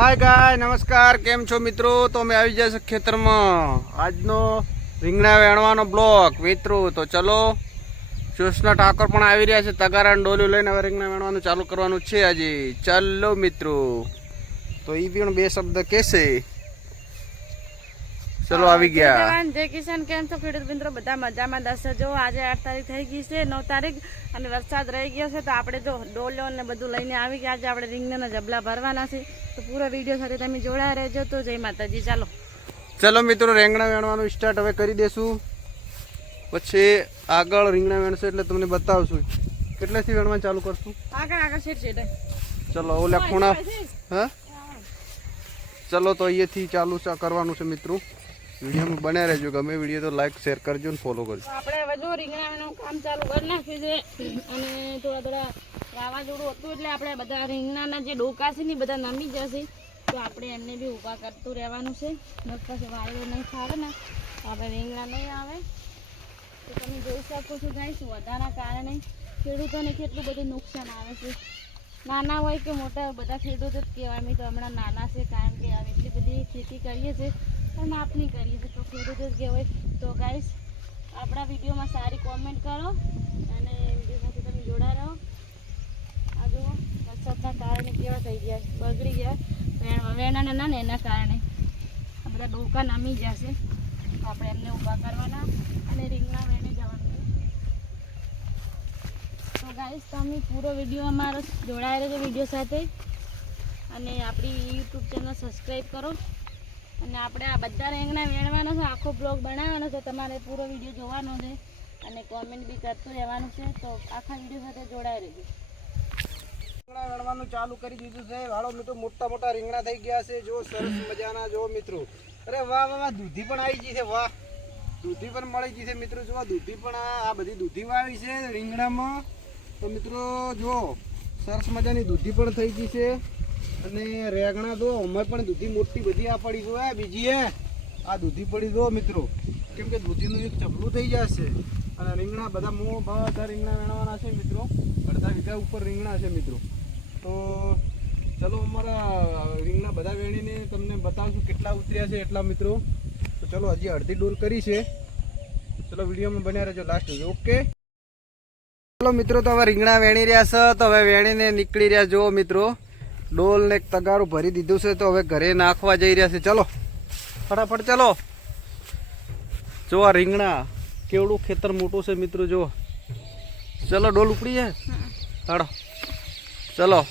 હાય ગાય નમસ્કાર. કેમ છો મિત્રો? તો અમે આવી જશે ખેતરમાં. આજનો રીંગણા વેણવાનો બ્લોક મિત્રો તો ચલો, કૃષ્ણ ઠાકોર પણ આવી રહ્યા છે. તગારા અને ડોલું લઈને હવે રીંગણા વેણવાનું ચાલુ કરવાનું છે આજે. ચાલો મિત્રો. તો એ પણ બે શબ્દ કહેશે. ચલો આવી ગયા. જય કિસાન કેમ છો? ખેડૂત મિત્રો બધા મજામાં દસ. જો આજે આઠ તારીખ થઈ ગઈ છે નવ તારીખ અને વરસાદ રહી ગયો છે તો આપણે જો ડોલો ને બધું લઈને આવી ગયા આજે આપણે રીંગણાના જબલા ભરવાના છે. તો પૂરા વીડિયો સાથે તમે જોડાયા રહેજો તો જય માતાજી. ચાલો. ચલો મિત્રો રેંગણા વેણવાનું સ્ટાર્ટ હવે કરી દેશું. પછી આગળ રીંગણા વેણશે એટલે તમને બતાવશું. કેટલેથી વેણવાનું ચાલુ કરશું? આગળ આગળ છે છે ચલો ઓલા ખૂણા હા? ચલો તો અહીંયાથી ચાલુ છે કરવાનું છે મિત્રો? વિડીયોમાં બન્યા રહેજો. ગમે વીડિયો તો લાઈક શેર કરજો ને ફોલો કરજો. આપણે હવે જો રીંગણાનું કામ ચાલુ કરી નાખ્યું છે અને થોડા થોડા વાવાઝોડું હતું એટલે આપણે બધા રીંગણાના જે ડોકા છે ને બધા નમી જશે તો આપણે એમને બી ઊભા કરતું રહેવાનું છે. પછી વાયરો નહીં ફાવે ને આપણે રીંગણા નહીં આવે. તો તમે જોઈ શકો છો ગાઈસ, વધારાના કારણે ખેડૂતોને કેટલું બધું નુકસાન આવે છે. નાના હોય કે મોટા, બધા ખેડૂતો જ કહેવાય. મેં તો હમણાં નાના છે, કારણ કે એટલી બધી ખેતી કરીએ છીએ. પણ માપની કરીએ છીએ તો ખેડૂતો જ કહેવાય તો ગાઈસ આપણા વિડીયોમાં સારી કોમેન્ટ કરો અને વીડિયો સાથે તમે જોડા રહો. આ જુઓ, વરસાદના કારણે કેવા થઈ ગયા બગડી ગયા વેણા ના ને એના કારણે. આ બધા ડોકા નમી જશે આપણે એમને ઊભા કરવાના અને રીંગણા વેણે જવાનું તો ગાઈસ તમે પૂરો વીડિયો અમારો જોડાયેલો છે વીડિયો સાથે. અને આપણી યુટ્યુબ ચેનલ સબસ્ક્રાઈબ કરો. અને આપણે આ બધા રીંગણા વેણવાનો છે, આખો બ્લોગ બનાવવાનો છે, તમારે પૂરો વીડિયો જોવાનો છે અને કોમેન્ટ બી કરતું રહેવાનું છે, તો આખા વીડિયો સાથે જોડાઈ રહેજો. રીંગણા વેણવાનું ચાલુ કરી દીધું છે. વાળો મિત્રો, મોટા મોટા રીંગણા થઈ ગયા છે. જો સરસ મજાના, જો મિત્રો. અરે વાહ વાહ દૂધી પણ આવી ગઈ છે, વાહ. દૂધી પણ મળી ગઈ છે, મિત્રો. જો દૂધી પણ આ બધી દૂધી વાવી છે રીંગણામાં. તો મિત્રો, જો સરસ મજાની દૂધી પણ થઈ ગઈ છે. અને રેગણા દો અમે પણ દૂધી મોટી બધી આ પડી જોયા બીજી હે આ દૂધી પડી જો મિત્રો. કેમ કે દૂધીનું એક ચપલું થઈ જશે. અને રીંગણા બધા મો બધા રીંગણા વેણવાના છે મિત્રો. અડધા વીઘા ઉપર રીંગણા છે મિત્રો. તો ચલો અમારા રીંગણા બધા વેણીને તમને બતાવશું કેટલા ઉતર્યા છે એટલા મિત્રો. તો ચલો હજી અડધી ડોલ કરી છે. ચલો વિડીયોમાં બન્યા રહેજો લાસ્ટ સુધી. ઓકે? ચલો મિત્રો, તો હવે રીંગણા વેણી રહ્યા છે. તો હવે વેણીને નીકળી રહ્યા જુઓ મિત્રો. ડોલ ને એક તગારું ભરી દીધું છે તો હવે ઘરે નાખવા જઈ રહ્યા છે. ચલો ફટાફટ ચલો. જો આ રીંગણા કેવડું ખેતર મોટું છે મિત્રો જો ચલો ડોલ ઉપડી જાય. હાડો ચલો.